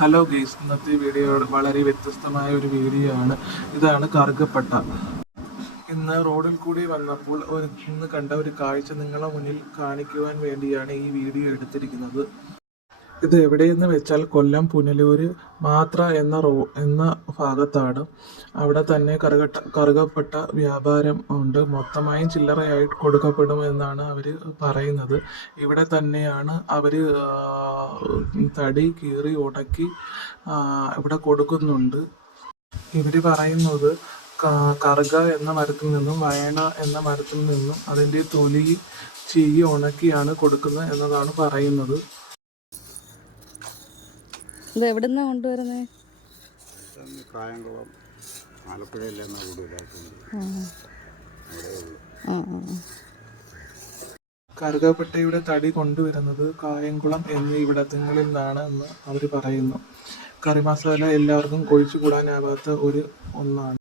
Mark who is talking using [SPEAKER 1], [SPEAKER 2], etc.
[SPEAKER 1] Hello guys ഇന്നത്തെ video വളരെ വ്യത്യസ്തമായ ഒരു വീഡിയോ ആണ്. ഇതാണ് കറുകപ്പട്ട. ഇന്ന് റോഡിൽ കൂടി വന്നപ്പോൾ ഇന്ന് കണ്ട ഒരു കാഴ്ച നിങ്ങളെ മുന്നിൽ കാണിക്കുവാൻ വേണ്ടിയാണ് ഈ വീഡിയോ എടുത്തിരിക്കുന്നത്. ഇത് എവിടെയെന്ന് വെച്ചാൽ കൊല്ലം പുനലൂര് മാത്ര എന്ന റോ എന്ന ഭാഗത്താണ്. അവിടെ തന്നെ കറുകട്ട കറുകപ്പെട്ട വ്യാപാരം ഉണ്ട്. മൊത്തമായും ചില്ലറയായിട്ട് കൊടുക്കപ്പെടും എന്നാണ് അവർ പറയുന്നത്. ഇവിടെ തന്നെയാണ് അവർ തടി കീറി ഉടക്കി ഇവിടെ കൊടുക്കുന്നുണ്ട്. ഇവർ പറയുന്നത് കറുക എന്ന മരത്തിൽ നിന്നും വയണ എന്ന മരത്തിൽ നിന്നും അതിന്റെ തൊലി ചീകി ഉണക്കിയാണ് കൊടുക്കുന്നത് എന്നതാണ് പറയുന്നത്.
[SPEAKER 2] ഇത് എവിടുന്നാ
[SPEAKER 3] കൊണ്ടുവരുന്നത് കായംകുളം.
[SPEAKER 1] കറുകപ്പട്ടയുടെ തടി കൊണ്ടുവരുന്നത് കായംകുളം എന്നീ ഇവിടങ്ങളിൽ നിന്നാണ് എന്ന് അവർ പറയുന്നു. കറി മസാല എല്ലാവർക്കും ഒഴിച്ചുകൂടാനാവാത്ത ഒരു ഒന്നാണ്.